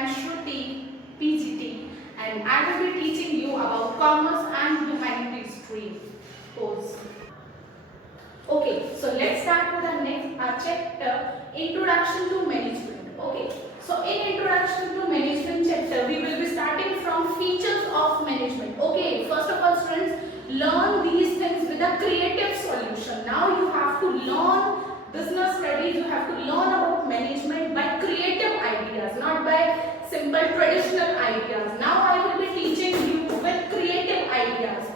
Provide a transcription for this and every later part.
am Shruti, PGT, and I will be teaching you about Commerce and Humanities stream course. Okay, so let's start with our next chapter, Introduction to Management. Okay, so in Introduction to Management chapter, we will be starting from features of management. Okay, first of all, students, learn these things with a creative solution. Now you have to learn business studies, you have to learn about management by creative ideas, not by simple traditional ideas. Now I will be teaching you with creative ideas.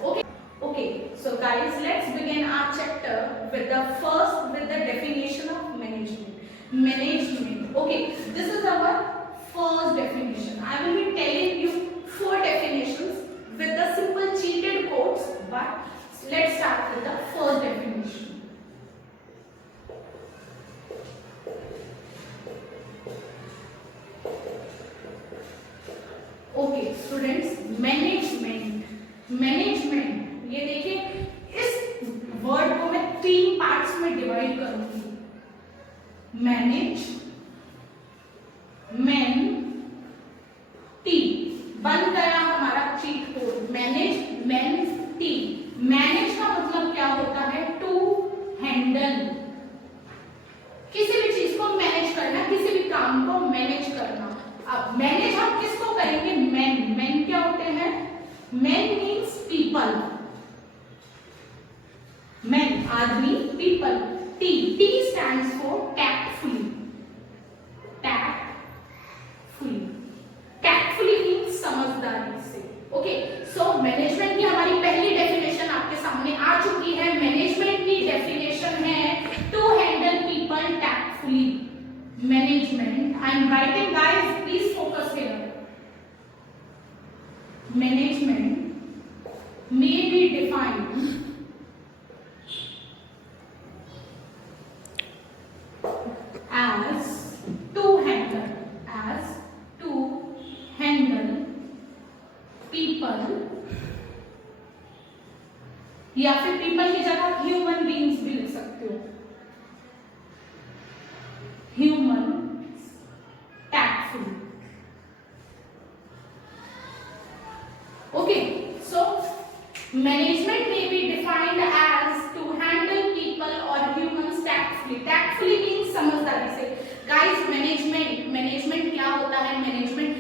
Okay, so guys, let's begin our chapter with the definition of management. Management. Okay, this is our first definition. I will be telling you 4 definitions with the simple cheated codes, but let's start with the first definition. Okay, students, management ये देखिए, इस word को मैं 3 parts में divide करूंगी. Manage, man, T. बन गया हमारा cheat code. Manage, man, T. Manage का मतलब क्या होता है? To handle. किसी भी चीज को मैनेज करना, किसी भी काम को मैनेज करना. अब मैनेज हम किसको करेंगे? मैन. मैन क्या होते हैं? Man means people. मैन आदमी, people. T. T stands for tactfully. Tactfully. Tactfully means समझदारी से. ओके, सो मैनेजमेंट की हमारी पहली डेफिनेशन आपके सामने आ चुकी है. मैनेजमेंट की डेफिनेशन है to handle people tactfully. Management, I am writing guys, please focus here. Management may be defined as to handle people, या फिर people की जगह human beings भी लिख सकते हो. Human tactful. Okay, so management may be defined as to handle people or humans tactfully. Tactfully means समझदारी से. Guys, management क्या होता है? management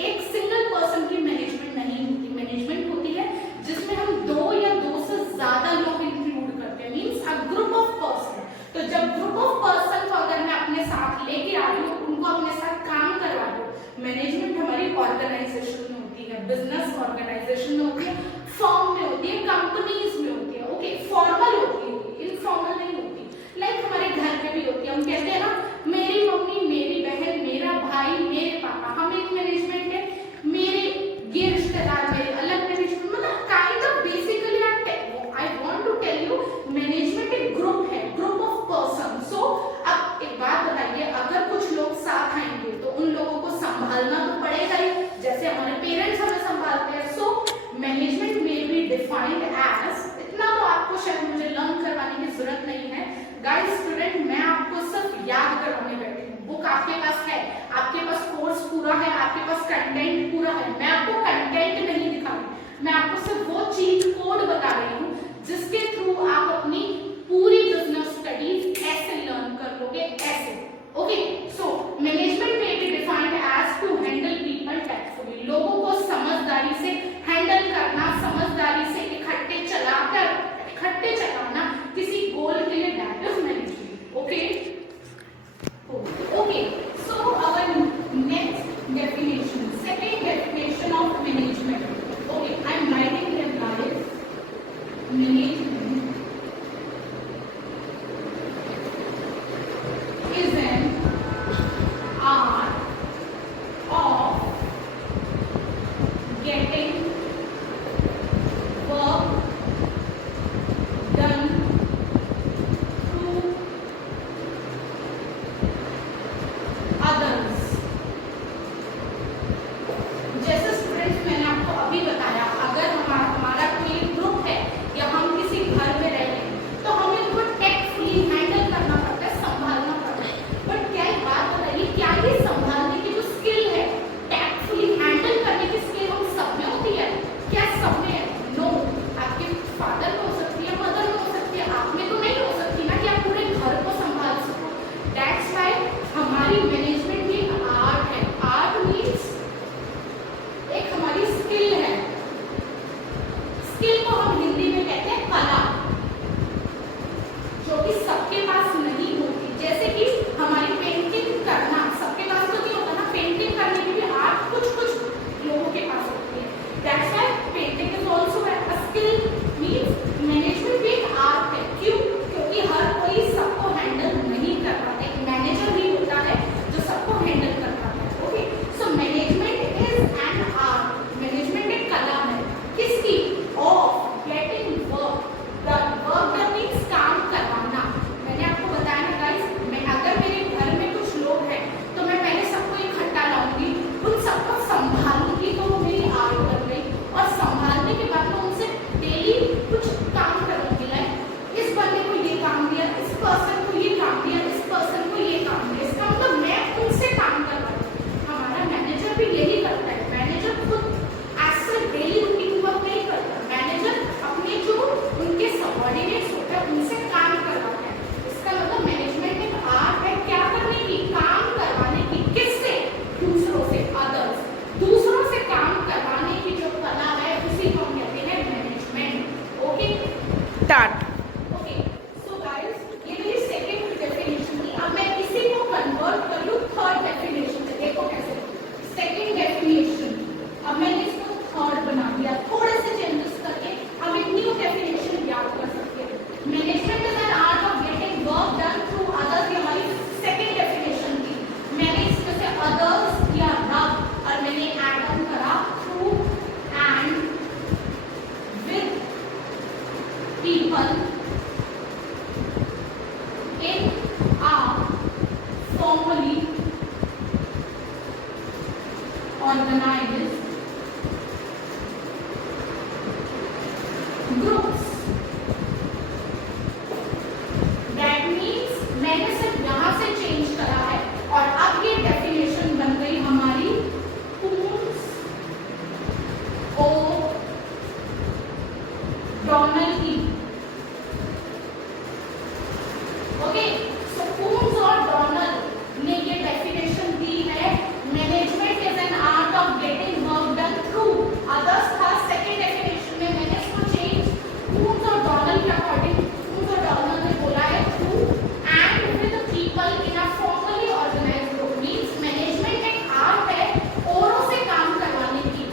एक सिंगल पर्सन की मैनेजमेंट नहीं होती. मैनेजमेंट होती है जिसमें हम 2 या 2 से ज्यादा लोग इंक्लूड करते हैं. Means a group of person. तो जब ग्रुप ऑफ पर्सन को अगर मैं अपने साथ लेके आ रही हूँ, उनको अपने साथ काम करवा रही हूँ. मैनेजमेंट हमारी ऑर्गेनाइजेशन में होती है, बिजनेस ऑर्गेनाइजेशन में होती है, फर्म में होती है, कंपनीज में होती है. ओके, फॉर्मल होती है, इनफॉर्मल नहीं होती. लाइक हमारे घर पे भी होती है. हम कहते हैं ना, मेरी मम्मी, मेरी बहन, मेरा भाई, मेरे पापा. हम एक मैनेजमेंट है. मेरे ये रिश्तेदार मेरे अलग मैनेजमेंट. मतलब kind of basically I want to tell you, management एक ग्रुप है, ग्रुप ऑफ पर्सन. सो अब एक बात बताइए, अगर कुछ लोग साथ आएंगे तो उन लोगों को संभालना तो पड़ेगा ही, जैसे हमारे पेरेंट्स हमें संभालते हैं. सो मैनेजमेंट में बी डिफाइंड एज, इतना तो आपको शायद मुझे लर्न करवाने की जरूरत नहीं है. गाइस स्टूडेंट, मैं आपको सिर्फ याद करवाने बैठी हूँ. बुक आपके पास है, आपके पास कोर्स पूरा है, आपके पास कंटेंट पूरा है. मैं आपको कंटेंट नहीं दिखा रही, मैं आपको सिर्फ वो चीट कोड बता रही हूँ जिसके थ्रू आप अपनी पूरी बिजनेस स्टडीज ऐसे लर्न कर लोगे, ऐसे. ओके, सो मैनेजमेंट में be defined as to handle people tactfully. लोगों को समझदारी से हैंडल करना, समझदारी से इकट्ठे आप में तो नहीं हो सकती ना कि आप पूरे घर को संभाल सको। दैट्स व्हाई हमारी मैनेजमेंट भी एक आर्ट है। आर्ट मीन्स एक हमारी स्किल है। स्किल को हम हिंदी में कहते हैं कला, जो कि सबके पास नहीं होती। जैसे कि हमारी पेंटिंग करना सबके पास तो नहीं होता ना, पेंटिंग करने की भी आर्ट कुछ कुछ लोगों के पास होती है। That's why painting is also a skill. Means management भी एक आर्ट है। क्यों? क्योंकि हर कोई सबको हैंडल नहीं कर पाता। एक मैनेजर भी होता है जो सबको हैंडल कर पाता है। Okay, so management is an art. Management एक कला है। किसकी? Of getting work done. Work done means काम करवाना। मैंने आपको बताया ना गाइस, मैं अगर मेरे घर में कुछ लोग हैं तो मैं पहले सबको इकट्ठा लाऊंगी, उन सबको संभालूंगी, तो वो मेरी आर्ट बन गई। और संभालने के बाद मैं उनसे डेली कुछ काम करूंगी। लाइक इस बंदे को ये काम दिया, इस पर्सन को ये काम दिया, इस पर्सन को ये काम दिया। इसका मतलब मैं उनसे काम करवा रही हूँ। हमारा मैनेजर भी यही करता है। मैनेजर खुद ऐसे डेली रूटीन वर्क नहीं करता। मैनेजर अपने जो उनके सबऑर्डिनेट्स होते हैं उनसे काम करवाता है। इसका मतलब मैनेजमेंट एक आर्ट है। क्या करने की? काम करवाने की। किससे? दूसरों से, अदर्स। दूसरों से काम करवाने की जो कला है उसी को हम कहते हैं management. Okay, start. Okay, so guys, ये मेरी सेकंड डेफिनेशन थी। अब मैं इसी को कन्वर्ट कर लूं थर्ड डेफिनेशन में। देखो कैसे। सेकंड डेफिनेशन, अब मैंने इसको थर्ड बना दिया, थोड़े से चेंजेस करके हम एक न्यू डेफिनेशन याद कर सकते हैं। Management is an art of getting work done through others. ये हमारी सेकंड डेफिनेशन थी। मैंने इसमें से अदर्स या रब और मैंने ऐड ऑन करा through and with people in are formally organized groups. That means मैंने सिर्फ यहाँ से चेंज करा है और अब ये डेफिनेशन बन गई हमारी कून्स और डॉनल की। ओके, सो कून्स और डॉनल ने ये डेफिनेशन दी है। Management is an art of getting work done through others था सेकंड डेफिनेशन में। मैंने इसको चेंज कून्स और डॉनल के अकॉर्डिंग, कून्स और डॉनल ने बोला है through and with people in a formally organised group. Means management एक आर्ट है औरों से काम करवाने की।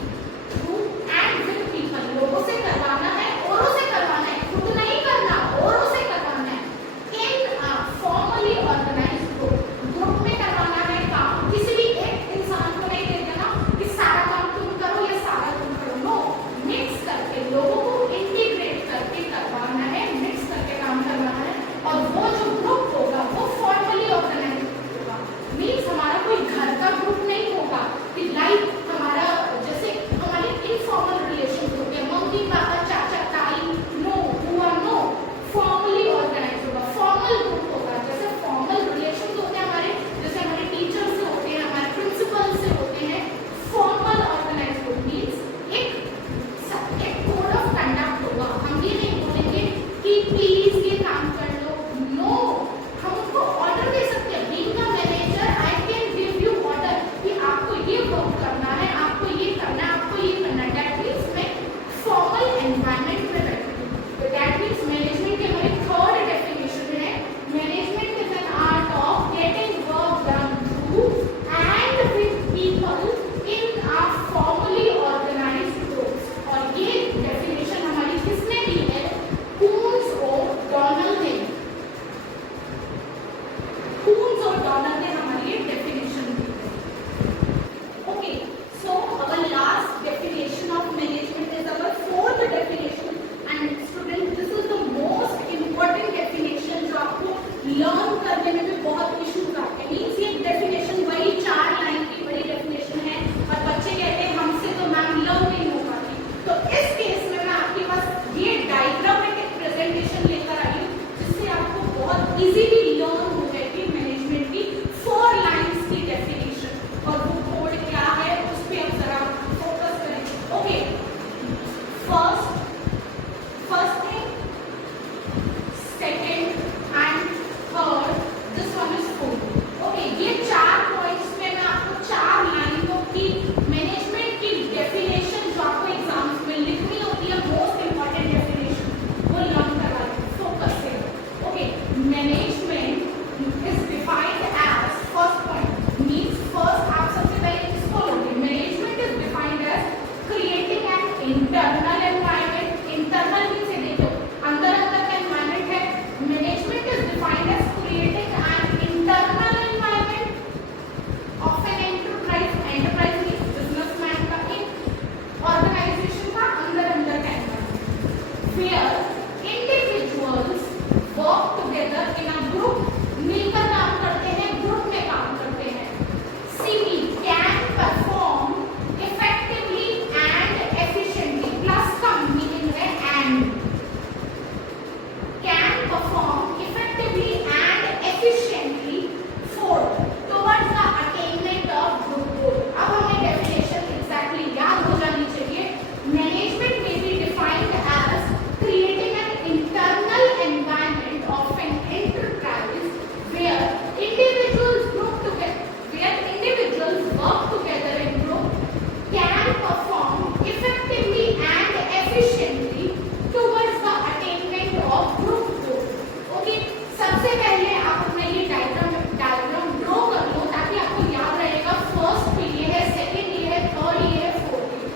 थ्रू एंड विद पीपल, लोगों से करवाना है, औरों से करवाना है, खुद नहीं करना, औरों से करवाना है। फॉर्मली ऑर्गेनाइज्ड ग्रुप में करवाना है काम। किसी भी एक इंसान को नहीं दे देना कि सारा काम तुम करो या सारा तुम करो। नो, मिक्स करके लोगों को इंटीग्रेट करके करवाना है, मिक्स करके काम करवाना है। और वो जो ग्रुप होगा वो फॉर्मली ऑर्गेनाइज्ड होगा। मीन्स हमारा कोई घर का ग्रुप नहीं होगा कि लाइक हमारा जैसे हमारे इनफॉर्मल रिलेशन होते हैं, मम्मी पापा चाचा ताई। नो, हुआ नो, फॉर्मली ऑर्गेनाइज्ड होगा। फॉर्मल ग्रुप होगा। जैसे फॉर्मल रिलेशन होते हैं हमारे, जैसे हमारे टीचर से होते हैं, हमारे प्रिंसिपल से होते हैं। फॉर्मल ऑर्गेनाइज्ड ग्रुप मींस एक कोड ऑफ कंडक्ट होगा। हम ये नहीं बोलेंगे कि प्लीज ये काम कर लो। नो, हम उनको ऑर्डर दे सकते हैं। Being a manager I can give you order कि आपको ये वर्क करना है, आपको ये करना है, आपको ये करना है। दैट मींस मैं फॉर्मल एनवायरनमेंट में बैठी हूँ। तो दैट मींस मैनेजमेंट के हमारे थर्ड डेफिनेशन है management is an art of getting work done through and with people in a formally organised groups. और ये डेफिनेशन हमारी किसने दी है? कून्स और डॉनल ने। कून्स और डॉनल ने हमारी ये डेफिनेशन दी है। Okay, so our last definition of management is our fourth definition. And student, this is the most important definition जो आपको लर्न करने में भी बहुत इश्यूज आते हैं। मीन्स ये डेफिनेशन वही 4 लाइन की बड़ी डेफिनेशन है और बच्चे कहते हैं हमसे तो मैम लर्न नहीं हो पाती। तो इस केस में मैं आपके पास ये डायग्रामेटिक प्रेजेंटेशन लेकर आई हूँ जिससे आपको बहुत इजीली लर्न हो जाएगी मैनेजमेंट की 4 लाइन्स की डेफिनेशन। और वो कोड क्या है उस पर अब जरा फोकस करें। Okay, first thing second and third, this one is fourth. Okay, ये चार पॉइंट्स में मैं आपको चार लाइनों की मैनेजमेंट की डेफिनेशन जो आपको एग्जाम्स में लिखनी होती है, मोस्ट इंपॉर्टेंट डेफिनेशन, वो लर्न करवा रही हूँ फोकस से. Okay, management is defined as, first point means, first आप सबसे पहले इसको लोगे. Management is defined as creating an internal environment. Internal means ये देखो अंदर अंदर का एनवायरनमेंट है. Management is defined as creating an internal environment of an enterprise. Enterprise means businessman का, एक ऑर्गेनाइजेशन का अंदर अंदर का environment, where individuals work together in a group. मिलकर काम करते हैं, ग्रुप में काम करते हैं. She can perform effectively and efficiently, plus का मीनिंग है and. Can perform effectively and efficiently forth towards the attainment of group goal. अब हमें डेफिनेशन एग्जैक्टली याद हो जानी चाहिए. मैनेजमेंट में be defined as creating an internal environment of an enterprise where individuals work together in group, can perform effectively and efficiently towards the attainment of group goal. Okay, सबसे पहले आप अपना ये डायग्राम ड्रॉ कर लो ताकि आपको याद रहेगा. फर्स्ट पे ये है, सेकंड ये है, थर्ड ये है, फोर्थ ये.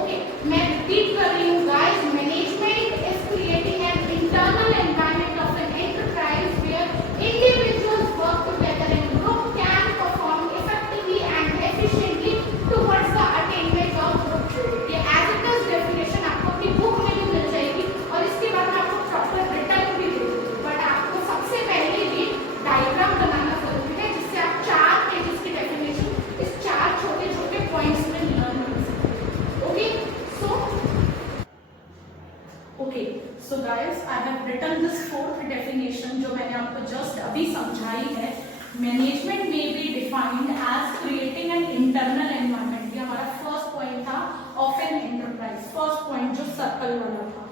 ओके, मैं रिपीट कर रही हूँ guys. Management is creating an internal environment of an enterprise where individuals work together in group, can perform effectively and efficiently towards the attainment of group goal. ये as it is definition आपको अपनी book में भी मिल जाएगी और इसके बाद मैं आपको प्रॉपर रिटर्न भी दे दूंगी. बट आपको सबसे पहले ये डायग्राम बनाना जरूरी है जिससे आप चार पेजेस की डेफिनेशन इस चार छोटे छोटे पॉइंट्स में लर्न कर सकते हैं. Okay, so guys, I have written this fourth definition जो मैंने आपको जस्ट अभी समझाई है. मैनेजमेंट में be defined as creating an internal environment. ये हमारा फर्स्ट पॉइंट था of an enterprise. First point जो सर्कल वाला था,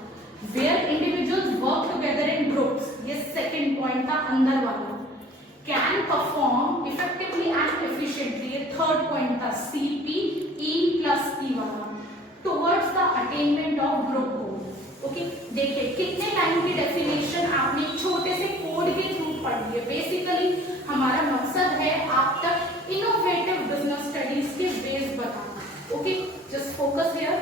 where individuals work together in groups. ये सेकंड पॉइंट था अंदर वाला. Can perform effectively and efficiently, ये थर्ड पॉइंट था CPE प्लस E वाला, towards the attainment of group goal. Okay, देखिए कितने लाइन की डेफिनेशन आपने छोटे से कोड के थ्रू पढ़ लिए. बेसिकली हमारा मकसद है आप तक इनोवेटिव बिजनेस स्टडीज के बेस बताना. Okay, just focus here.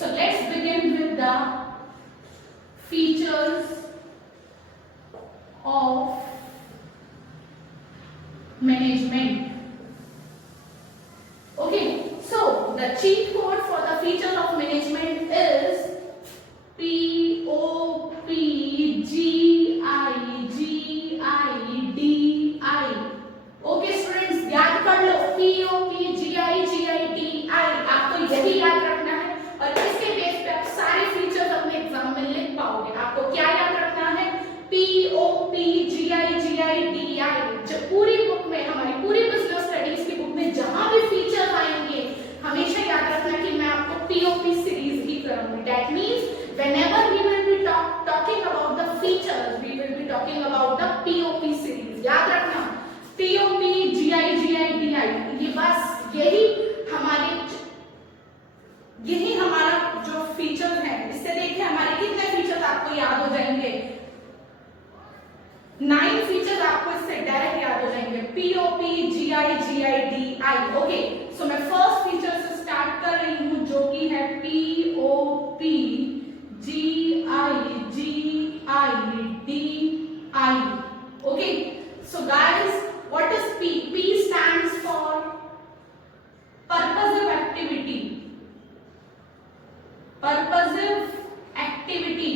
So let's begin with the features of management. Okay, so the cheat code for the features of management is POPGIGIDI. Okay students, याद कर लो POPGIGIDI. आपको यही याद रखना है और इसके बेस पे आप सारे फीचर्स अपने एग्जाम में लिख पाओगे. आपको क्या याद रखना है? POPGIGIDI. जो पूरी बुक में, हमारी पूरी बिजनेस स्टडीज की बुक में जहां भी फीचर्स आएंगे हमेशा याद रखना कि मैं आपको POP सीरीज ही कराऊंगी. That means whenever we will be talking about the features, we will be talking about the POP series. याद रखना POPGIGIDI. ये बस यही हमारा जो फीचर्स हैं. इससे देखिए हमारे कितने फीचर्स आपको याद हो जाएंगे. 9 फीचर्स आपको इससे डायरेक्ट याद हो जाएंगे. POPGIGIDI. ओके, सो मैं फर्स्ट फीचर से स्टार्ट कर रही हूं जो कि है POPGIGIDI. Okay, so guys, what is P? P stands for purposive activity. Purposive activity.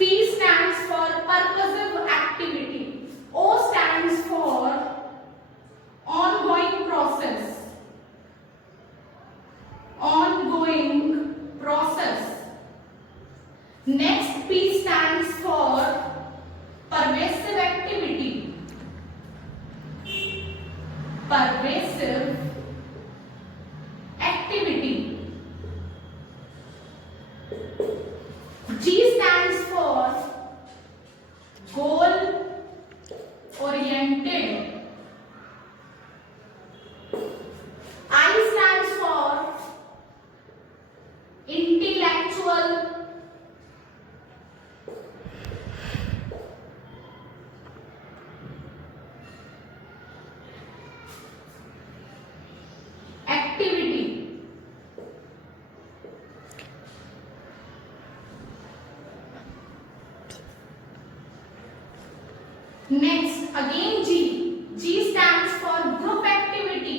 P stands for purposive activity. O stands for pervasive activity. G stands for goal oriented. I stands for intellectual. Activity. Next, again G. G stands for group activity.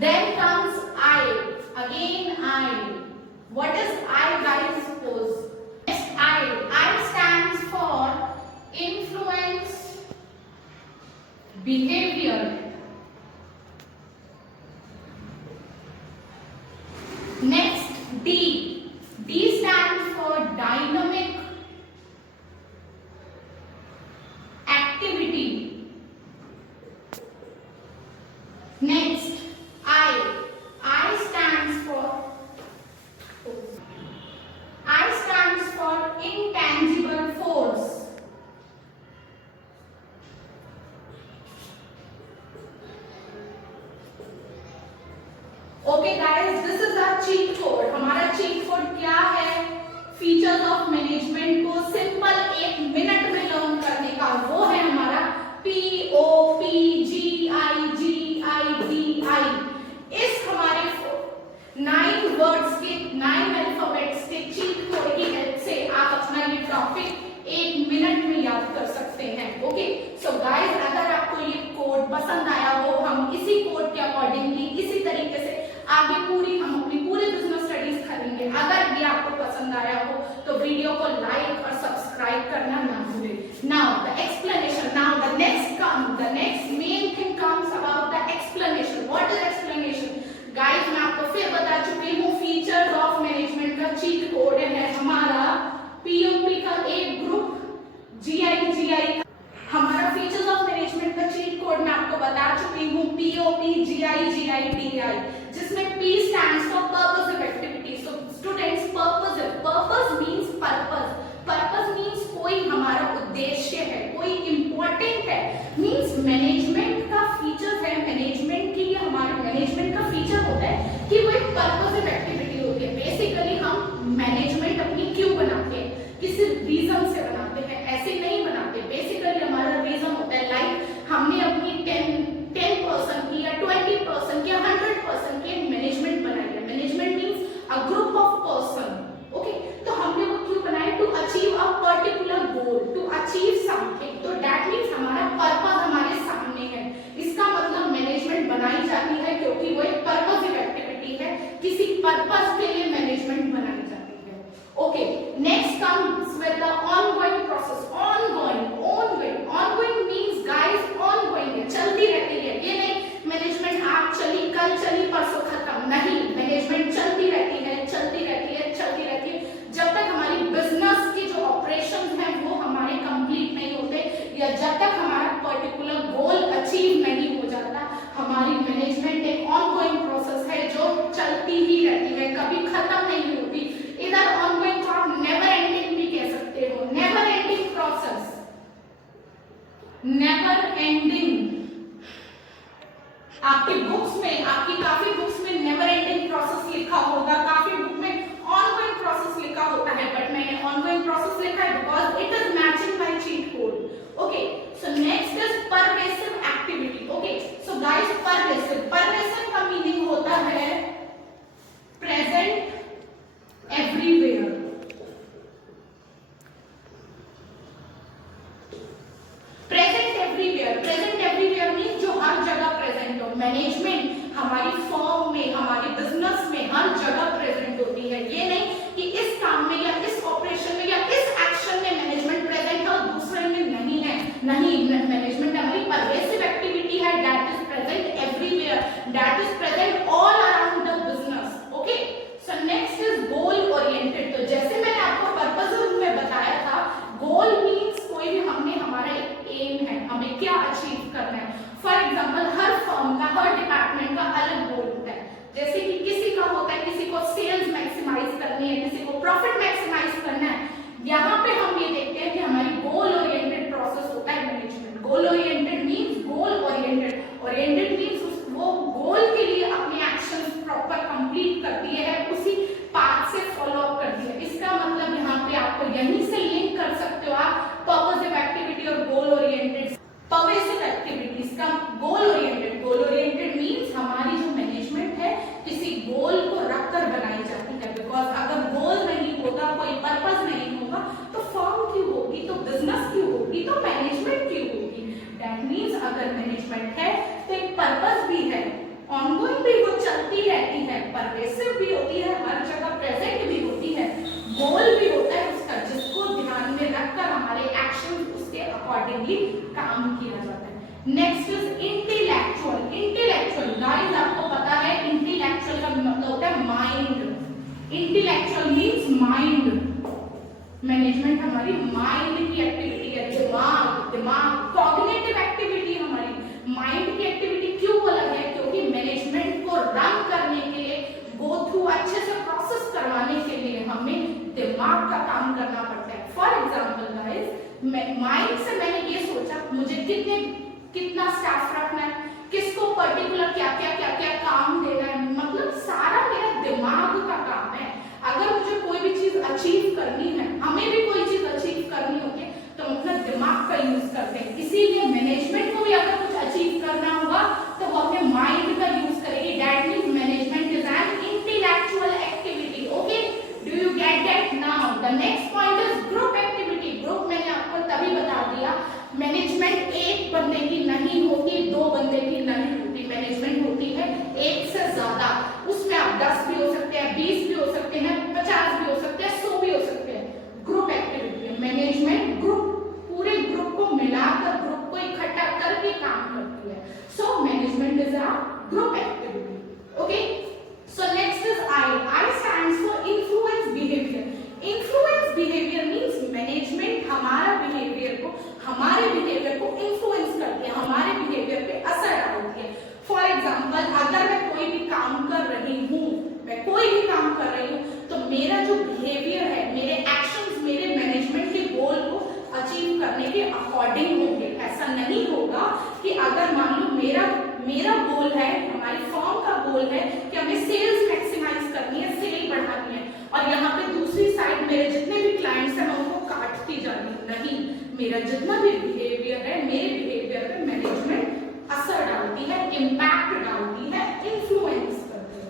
Then comes I. Again I. What is I, guys? Suppose. Next I. I stands for influence behavior. Next D. D stands for dynamic activity. Next I. I stands for intangible force. Okay guys, this is our cheat code. हमारा cheat code क्या है? Features of management को simple 1 minute में learn करने का, वो है हमारा POPGIGIDI। इस हमारे 9 वर्ड्स के 9 अल्फाबेट्स के चीट कोड की हेल्प से आप अपना ये टॉपिक 1 मिनट में याद कर सकते हैं। ओके, सो गाइस, अगर आपको ये कोड पसंद आया हो, हम इसी कोड के अकॉर्डिंगली इसी तरीके से आगे हम अपनी पूरी बिजनेस स्टडीज करेंगे। अगर ये आपको पसंद आया हो तो वीडियो को लाइक और सब्सक्राइब करना ना भूलें। Now the explanation, now the next main thing comes about the explanation. What is explanation? Guys, मैं आपको फिर बता चुकी हूँ, फीचर्स ऑफ मैनेजमेंट का चीट कोड है हमारा पीओपी का एक ग्रुप, जीआई हमारा फीचर्स ऑफ मैनेजमेंट का चीट कोड मैं आपको बता चुकी हूँ, POPGIGIDI, जिसमें P stands for purposive activity. So students, purpose means purpose means कोई हमारा उद्देश्य है, कोई important है, means मैनेजमेंट का फीचर है। मैनेजमेंट की ये हमारे मैनेजमेंट का फीचर होता है कि वो एक purposive activity होती है। बेसिकली हम मैनेजमेंट अपनी क्यों बनाते हैं? किसी रीजन से बनाते हैं, ऐसे नहीं बनाते। बेसिकली हमारा रीजन होता है लाइक हमने अपनी 10% की या 20% की या 100% की मैनेजमेंट बनाई है। Management means a group of person. Okay, तो हमने वो क्यों बनाया? To achieve a particular goal, to achieve something. तो दैट मींस हमारा पर्पस हमारे सामने है। इसका मतलब मैनेजमेंट बनाई जाती है क्योंकि वो एक पर्पसिव एक्टिविटी है, किसी पर्पस के लिए मैनेजमेंट बनाई जाती है। Okay, next comes with the ongoing process. Ongoing means guys ongoing है, चलती रहती है। ये नहीं मैनेजमेंट आज चली, कल चली, परसों खत्म, नहीं। मैनेजमेंट चलती रहती है जब तक हमारी बिजनेस की जो ऑपरेशंस हैं वो हमारे कंप्लीट नहीं होते, या जब तक हमारा पर्टिकुलर गोल अचीव नहीं हो जाता। हमारी मैनेजमेंट एक ऑनगोइंग प्रोसेस है जो चलती ही रहती है, कभी खत्म नहीं होती। इधर ऑनगोइंग को आप नेवर एंडिंग भी कह सकते हो, never ending process, never ending. आपकी बुक्स में, आपकी काफी बुक्स में नेवर एंडिंग प्रोसेस लिखा होगा, काफी बुक में ऑनगोइंग प्रोसेस लिखा होता है, बट मैंने ऑनगोइंग प्रोसेस लिखा है because it is matching my cheat code. Okay, so next is pervasive activity. Okay, so guys, pervasive का मीनिंग होता है present next is intellectual. Intellectual guys आपको पता है इंटेलेक्चुअल का मतलब होता है mind. Intellectual means mind. Management हमारी माइंड की एक्टिविटी है, दिमाग कॉग्निटिव एक्टिविटी हमारी माइंड की एक्टिविटी। क्यों अलग है? क्योंकि मैनेजमेंट को रन करने के लिए, गो थ्रू अच्छे से प्रोसेस करवाने के लिए हमें दिमाग का काम करना पड़ता है। फॉर एग्जाम्पल गाइस, माइंड से मैंने ये सोचा मुझे कितना स्टाफ रखना है, किसको पर्टिकुलर क्या क्या काम देना है, मतलब सारा मेरा दिमाग का काम है। अगर मुझे कोई भी चीज अचीव करनी है, हमें भी कोई चीज अचीव करनी होती है, तो हम अपना दिमाग का यूज करते हैं। इसीलिए मैनेजमेंट को भी अगर कुछ अचीव करना होगा तो वो अपने माइंड का यूज करेगी। That means management is an intellectual activity. Okay, do you get that? Now the next point is group activity. Group मैंने आपको तभी बता दिया, मैनेजमेंट एक बंदे की नहीं होती, दो बंदे की नहीं होती, मैनेजमेंट होती है एक से ज्यादा। उसमें आप 10 भी हो सकते हैं, 20 भी हो सकते हैं, 50 भी हो सकते हैं, 100 भी हो सकते हैं। ग्रुप एक्टिविटी है मैनेजमेंट। ग्रुप, पूरे ग्रुप को मिलाकर, ग्रुप को इकट्ठा करके काम करती है। So management is a group activity. Okay, so next is I. I stands for influence behaviour. Influence behaviour means management हमारे बिहेवियर को इन्फ्लुएंस करती है, हमारे बिहेवियर पे असर डालती है। फॉर एग्जाम्पल, अगर मैं कोई भी काम कर रही हूँ, तो मेरा जो बिहेवियर है, मेरे एक्शंस मेरे मैनेजमेंट के गोल को अचीव करने के अकॉर्डिंग होंगे। ऐसा नहीं होगा कि अगर मान लो मेरा गोल है, हमारी फर्म का गोल है कि हमें सेल्स मैक्सिमाइज करनी है, सेल बढ़ानी है, और यहाँ पे दूसरी साइड मेरे जितने भी क्लाइंट्स हैं मैं उनको काटती जा रही हूँ। नहीं, मेरा जितना भी बिहेवियर है, मेरे बिहेवियर पे मैनेजमेंट असर डालती है, इम्पैक्ट डालती है, इन्फ्लुएंस करती है।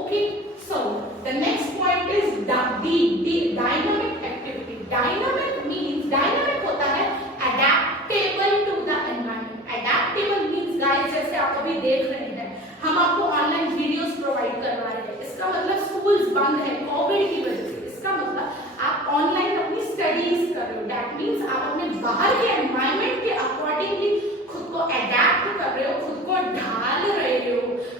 Okay, so the next point is dynamic activity. Dynamic होता है adaptable to the environment. Adaptable means guys, जैसे आप अभी देख रहे हैं, हम आपको ऑनलाइन वीडियोस प्रोवाइड करवा रहे हैं, इसका मतलब स्कूल्स बंद है कोविड की वजह से, इसका मतलब आप ऑनलाइन अपनी स्टडीज कर रहे हो। दैट मींस आप अपने बाहर के एनवायरनमेंट के अकॉर्डिंगली खुद को अडैप्ट कर रहे हो, खुद को ढाल रहे हो।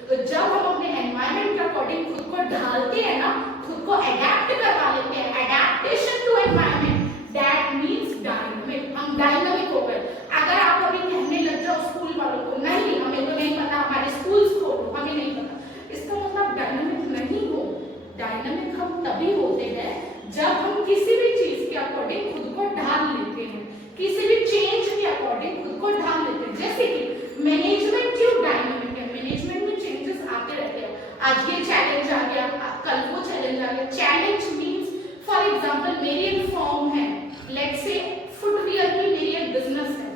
तो जब हम अपने एनवायरनमेंट के अकॉर्डिंग खुद को ढालते हैं ना, खुद को अडैप्ट करवा लेते हैं, adaptation to environment, that means dynamic. हम डायनामिक हो गए। अगर आप अभी कहने लग जाओ स्कूल वालों को, नहीं हमें तो नहीं पता, हमारे स्कूल्स खोलो, हमें नहीं पता, इसका मतलब डायनामिक नहीं हो। डायनामिक हम तभी होते हैं जब हम किसी भी चीज के अकॉर्डिंग खुद को ढाल लेते हैं, किसी भी चेंज के अकॉर्डिंग खुद को ढाल लेते हैं। जैसे कि मैनेजमेंट क्यों डायनामिक है? मैनेजमेंट में चेंजेस आते रहते हैं। आज ये चैलेंज आ गया, कल वो चैलेंज आ गया। चैलेंज मींस फॉर एग्जांपल मेरी एक फर्म है, लेट्स से फुटवियर की मेरी एक बिजनेस है।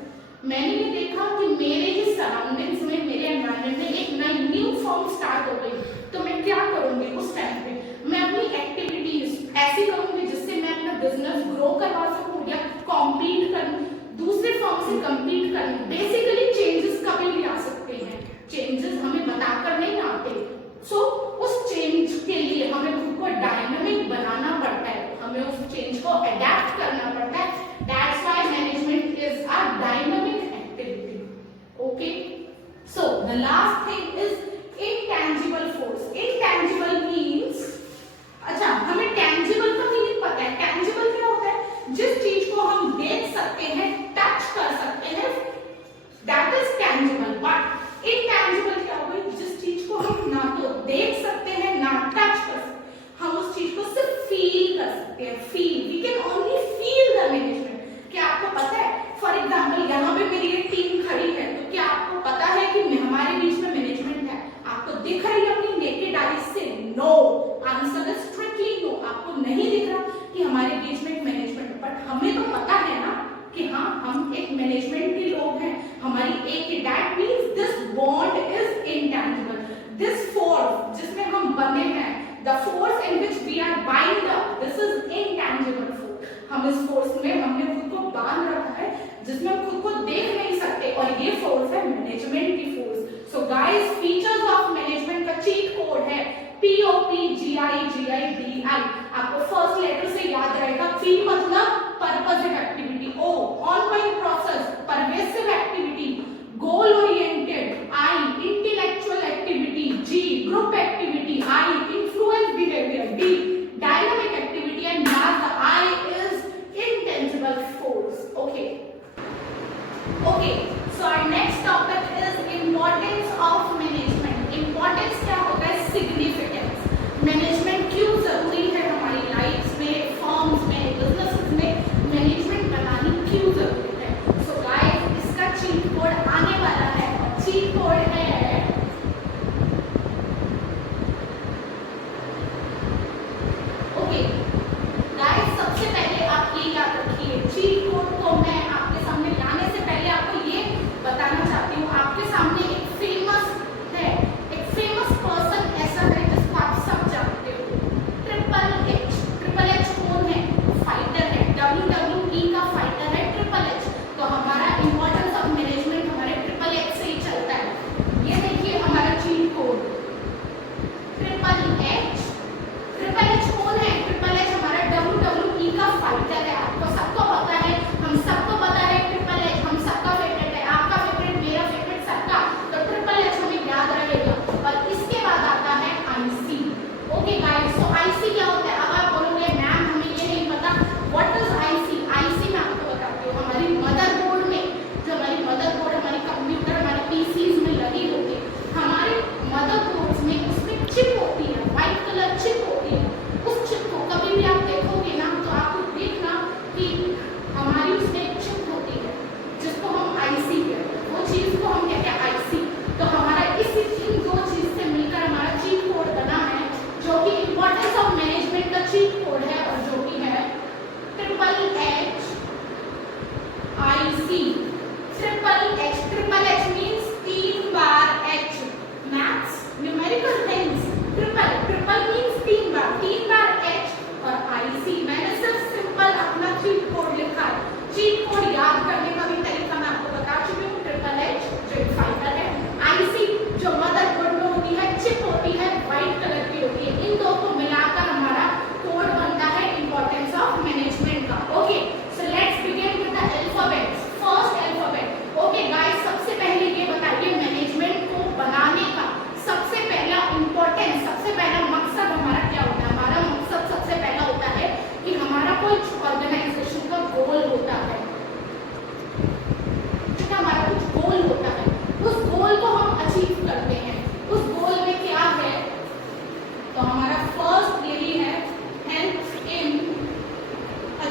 मैंने ये देखा कि मेरे ही सराउंडिंग्स में, मेरे एनवायरनमेंट में एक नई न्यू फर्म स्टार्ट हो गई, तो मैं क्या करूंगी उस टाइम पे? मैं अपनी एक्टिविटीज ऐसी करूंगी जिससे मैं अपना बिजनेस ग्रो करवा सकूं या कॉम्पीट करूं, दूसरे फर्म से कम्पीट करूं। बेसिकली चेंजेस कभी भी आ सकते हैं, चेंजेस हमें बताकर नहीं आते। सो उस चेंज के लिए हमें खुद को डायनामिक बनाना पड़ता है, हमें उस चेंज को अडैप्ट करना पड़ता है। That's why management is a dynamic activity. Okay, so the last thing is intangible force. Intangible means, अच्छा हमें tangible का मीनिंग पता है। tangible क्या होता है? जिस चीज को हम देख सकते हैं, टच कर सकते हैं, that is tangible. But intangible क्या होगा? जिस चीज को हम ना तो देख सकते हैं ना टच कर सकते, हम उस चीज को सिर्फ फील कर सकते हैं। Feel, we can only feel the management. क्या आपको पता है? फॉर एग्जाम्पल यहाँ पे मेरी एक टीम खड़ी है, तो क्या आपको पता है कि हमारे बीच में मैनेजमेंट है? आपको दिख रही है अपनी नेकेड आईज से? No, answer is strictly no. आपको नहीं दिख रहा कि हमारे बीच में एक मैनेजमेंट है, बट हमें तो पता है ना कि हाँ हम एक मैनेजमेंट के लोग हैं, हमारी एक। That means this bond is intangible. This force जिसमें हम बने हैं, the force in which we are bind up, this is intangible force. हम इस फोर्स में हमने खुद को बांध रखा है, जिसमें हम खुद को देख नहीं सकते, और ये फोर्स है मैनेजमेंट की force. So guys, features of management का चीट कोड है POPGIGIDI। आपको फर्स्ट लेटर से याद रहेगा। P मतलब purpose and activity, O ongoing process, pervasive activity, go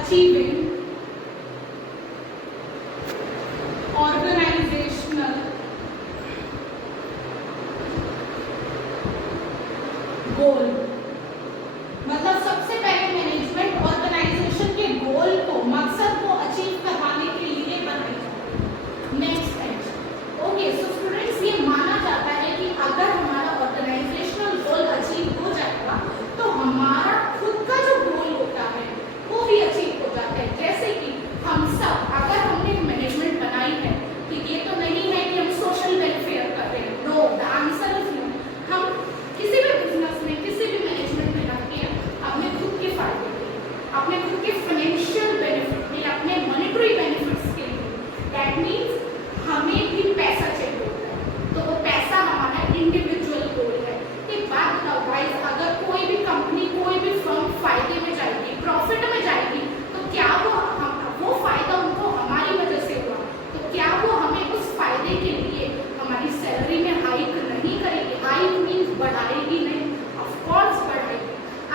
achieving organizational गोल। मतलब सबसे पहले मैनेजमेंट ऑर्गेनाइजेशन के गोल को, मकसद को अचीव करवाने के लिए बनाई जाती है। Next age, okay, so students ये माना जाता है कि अगर हमारा ऑर्गेनाइजेशनल गोल अचीव हो जाएगा तो हमारा खुद का जो गोल होता है वो भी अचीव हो जाता है। जैसे कि हम सब, अगर हमने मैनेजमेंट बनाई है, कि ये तो नहीं है कि हम सोशल वेलफेयर कर रहे हैं, no, the answer is no. हम किसी भी बिजनेस में, किसी भी मैनेजमेंट में लगते हैं अपने खुद के फायदे के लिए, अपने खुद के फाइनेंशियल बेनिफिट के लिए, अपने मॉनेटरी बेनिफिट्स के लिए। दैट मीन्स हमें भी पैसा चाहिए होता है, तो वो पैसा हमारा इंडिविजुअल गोल है। एक बात बताओ गाइस, अगर कोई भी कंपनी, कोई भी फर्म फायदे में जाएगी, प्रॉफिट में जाएगी, तो क्या वो फायदा उनको हमारी वजह से हुआ, तो क्या वो हमें उस फायदे के लिए हमारी सैलरी में हाइक नहीं करेगी? हाइक मीन्स बढ़ाएगी नहीं, ऑफ कोर्स बढ़ाएगी।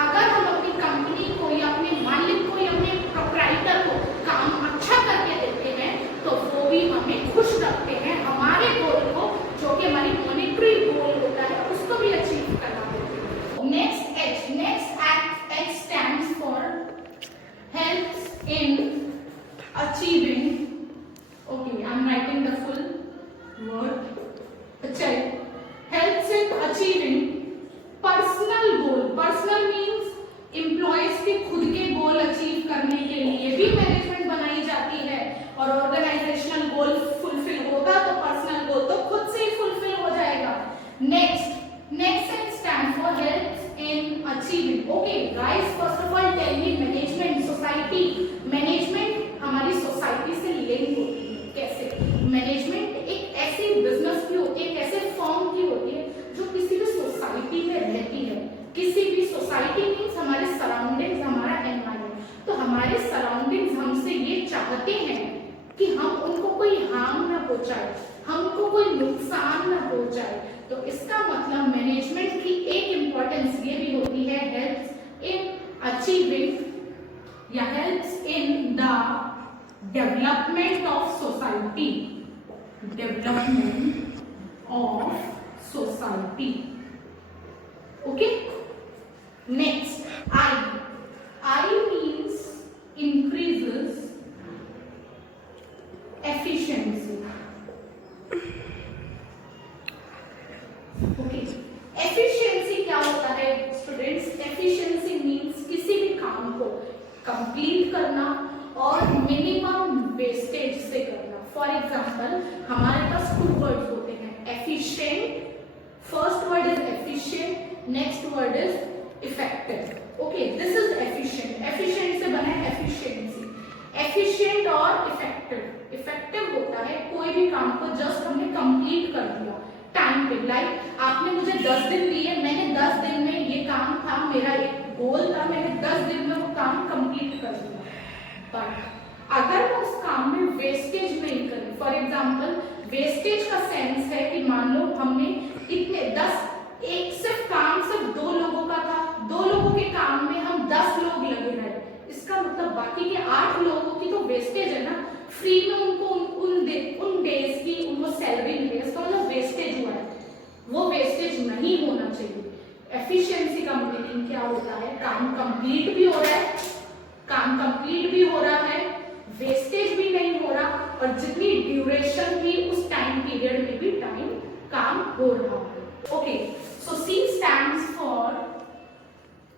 अगर हम अपनी कंपनी को या अपने मालिक को या अपने प्रोप्राइटर को काम अच्छा करके देते हैं तो वो भी हमें खुश रखते हैं, हमारे गोल को, जो कि हमारी मॉनेटरी गोल होता है, उसको भी अचीव करवा देते हैं। Next H stands for helps in achieving, okay, I'm writing the full word, अच्छा, helps in achieving personal goal। personal means employees के खुद के गोल अचीव करने के लिए भी मैनेजमेंट बनाई जाती है, और ऑर्गेनाइजेशनल गोल फुलफिल होगा तो पर्सनल गोल तो खुद से ही फुलफिल हो जाएगा। Next stand for helps in achieving. Okay guys, first of all tell me, management, society, management हमारी सोसाइटी से लिंक होती है। कैसे? मैनेजमेंट एक ऐसी बिजनेस की होती है, एक ऐसे फर्म की होती है जो किसी भी सोसाइटी में रहती है। किसी भी सोसाइटी मीन्स हमारे सराउंडिंग्स, हमारा एनवायरनमेंट। तो हमारे सराउंडिंग्स हमसे ये चाहते हैं कि हम उनको कोई हार्म ना पहुंचाए, हमको कोई नुकसान ना पहुंचाए। तो इसका मतलब मैनेजमेंट की एक इंपॉर्टेंस ये भी होती है, हेल्प्स इन अचीविंग या helps in the development of society, development of society. Okay, next I means increases efficiency. Okay, efficiency क्या होता है स्टूडेंट्स? एफिशिएंसी मीन्स किसी भी काम को कंप्लीट करना और मिनिमम वेस्टेज से करना। फॉर एग्जाम्पल, हमारे पास 2 वर्ड्स होते हैं, efficient, first word is efficient, next word is effective. Okay, this is efficient, efficient से बना है एफिशिएंसी। एफिशिएंट और इफेक्टिव, इफेक्टिव होता है कोई भी काम को जस्ट हमने कंप्लीट कर दिया टाइम पे। लाइक आपने मुझे 10 दिन दिए, मैंने 10 दिन में ये काम था, मेरा एक गोल था, मैंने 10 दिन में वो काम कंप्लीट कर दिया। बट अगर मैं उस काम में वेस्टेज नहीं करें, फॉर एग्जाम्पल वेस्टेज का सेंस है कि मान लो हमने इतने 10, एक सिर्फ काम सिर्फ 2 लोगों का था, 2 लोगों के काम में हम 10 लोग लगे रहे, इसका मतलब बाकी के 8 लोगों की तो वेस्टेज है ना, फ्री में उनको उन डेज की उनको सैलरी मिले, इसका मतलब वेस्टेज हुआ है, वो वेस्टेज नहीं होना चाहिए। एफिशिएंसी का मीनिंग क्या होता है? काम कंप्लीट भी हो रहा है, काम कंप्लीट भी हो रहा है, वेस्टेज भी नहीं हो रहा, और जितनी ड्यूरेशन थी उस टाइम पीरियड में भी काम हो रहा है। Okay, so C stands for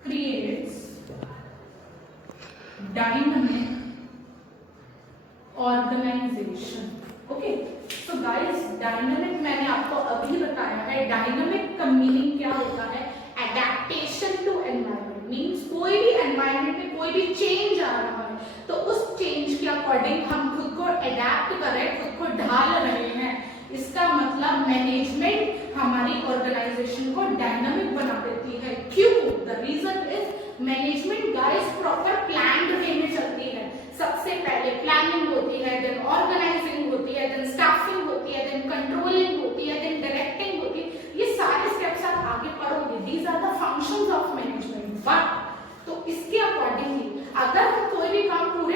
creates dynamic organization। Okay, so guys, dynamic मैंने आपको अभी बताया है। डायनामिक का मीनिंग क्या होता है? एडेप्टेशन टू एनवायरनमेंट, मीन्स कोई भी एनवायरनमेंट में कोई भी चेंज आ रहा है तो उस चेंज के अकॉर्डिंग हम खुद को एडेप्ट कर रहे हैं, खुद को ढाल रहे हैं। इसका मतलब मैनेजमेंट हमारी ऑर्गेनाइजेशन को डायनामिक बना देती है। क्यों? The reason is management guys proper planned way में चलती है। सबसे पहले प्लानिंग होती है, देन ऑर्गेनाइजिंग होती है, देन स्टाफिंग होती है, देन कंट्रोलिंग होती है, देन डायरेक्टिंग होती है। ये सारे स्टेप्स आप आगे पढ़ोगे, these are the functions of management. But तो इसके अकॉर्डिंगली अगर हम कोई भी काम पूरे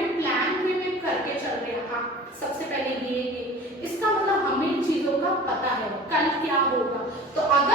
तो अगर